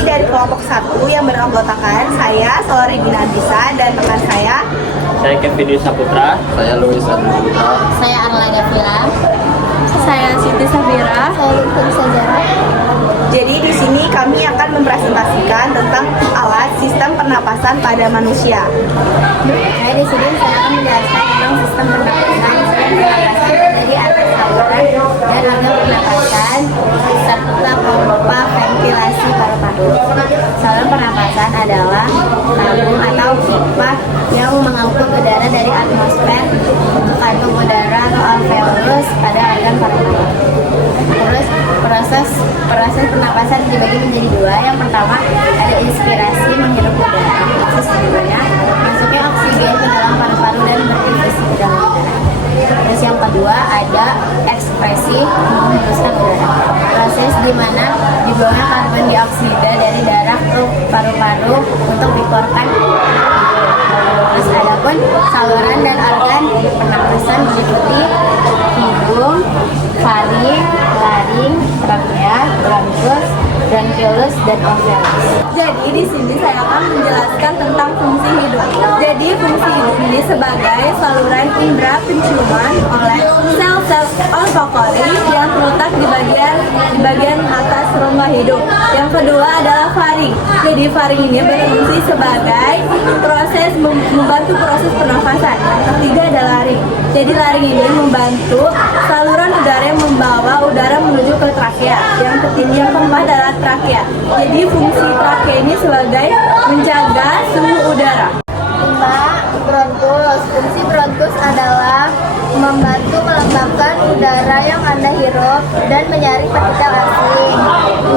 kami dari kelompok 1 yang beranggotakan saya, Solari Binandisa, dan teman saya Kevin Saputra. Saya Luis Andra. Saya Arla Davila. Saya Siti Sabira. Saya Lutfi Sajara. Jadi di sini kami akan mempresentasikan tentang alat sistem pernapasan pada manusia. Nah, di sini saya akan menjelaskan tentang sistem pernapasan dari atas saluran dan organ pernapasan serta pompa ventilasi paru-paru. Saluran pernapasan adalah tabung atau pipa yang mengangkut udara dari atmosfer ke kantong udara atau alveolus pada organ paru-paru. Terus proses pernapasan dibagi menjadi dua. Yang pertama ada inspirasi, menghirup udara, proses keduanya masuknya oksigen ke dalam paru-paru dan berdifusif ke dalam udara. Terus yang kedua ada ekspresi, menghembuskan udara, proses di mana dibuangnya karbon dioksida dari darah ke paru-paru untuk dikeluarkan. Terus ada pun saluran dan organ pernapasan meliputi hidung, faring, laring, trakea, bronkus, bronkiolus, dan alveolus. Jadi di sini saya akan menjelaskan tentang fungsi hidung. Jadi fungsi hidung ini sebagai saluran indera penciuman oleh sel-sel olfaktori yang terletak di bagian atas rongga hidung. Yang kedua adalah faring. Jadi faring ini berfungsi sebagai membantu proses pernafasan. Yang ketiga adalah laring. Jadi laring ini membantu saluran udara yang membawa udara menuju ke trakea. Yang keempat adalah trakea. Jadi fungsi trakea ini sebagai menjaga suhu udara. 5. Bronkus. Fungsi bronkus adalah membantu melembabkan udara yang Anda hirup dan menyaring partikel asing.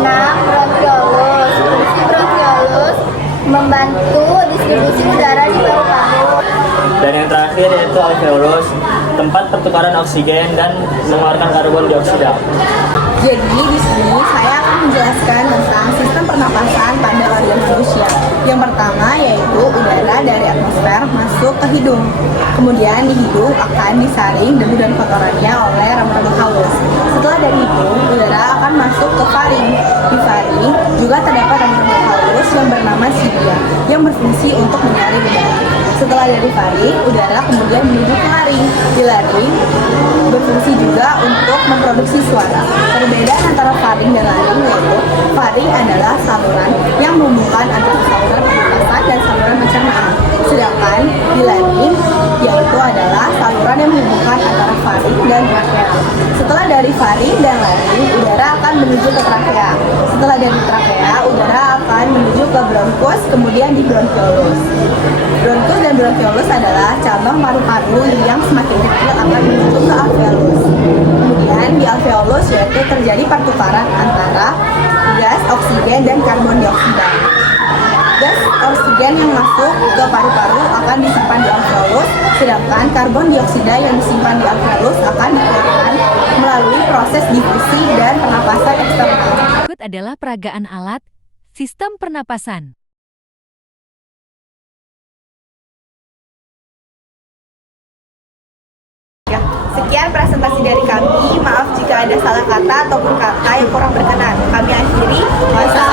6. Bronkiolus. Fungsi bronkiolus membantu distribusi udara di paru-paru. Dan yang terakhir yaitu alveolus, tempat pertukaran oksigen dan mengeluarkan karbon dioksida. Jadi di sini saya akan menjelaskan tentang sistem pernapasan pada organ manusia. Yang pertama yaitu udara dari atmosfer masuk ke hidung. Kemudian di hidung akan disaring debu dan kotorannya oleh rambut-rambut halus. Setelah dari hidung, udara akan masuk ke faring. Di faring juga terdapat rambut-rambut halus yang bernama cilia yang berfungsi untuk menyaring udara. Setelah dari faring, udara kemudian menuju ke laring. Di laring berfungsi juga untuk memproduksi suara. Perbedaan antara faring dan laring yaitu faring adalah saluran yang menghubungkan antara saluran pernapasan dan saluran pencernaan. Sedangkan di laring yaitu adalah saluran yang menghubungkan antara faring dan trakea. Setelah dari faring dan laring, udara akan menuju ke trakea. Setelah dari trakea, udara akan menuju ke bronkus, kemudian di bronkiolus. Bronkus dan bronkiolus adalah cabang paru-paru yang semakin kecil akan menuju ke alveolus. Kemudian di alveolus yaitu terjadi pertukaran antara gas oksigen dan karbon dioksida. Gas oksigen yang masuk ke paru-paru akan disimpan di alveolus, sedangkan karbon dioksida yang disimpan di alveolus akan dikeluarkan melalui proses difusi dan pernapasan eksternal. Berikut adalah peragaan alat sistem pernapasan. Sekian presentasi dari kami. Maaf jika ada salah kata ataupun kata yang kurang berkenan. Kami akhiri. Wassalamualaikum.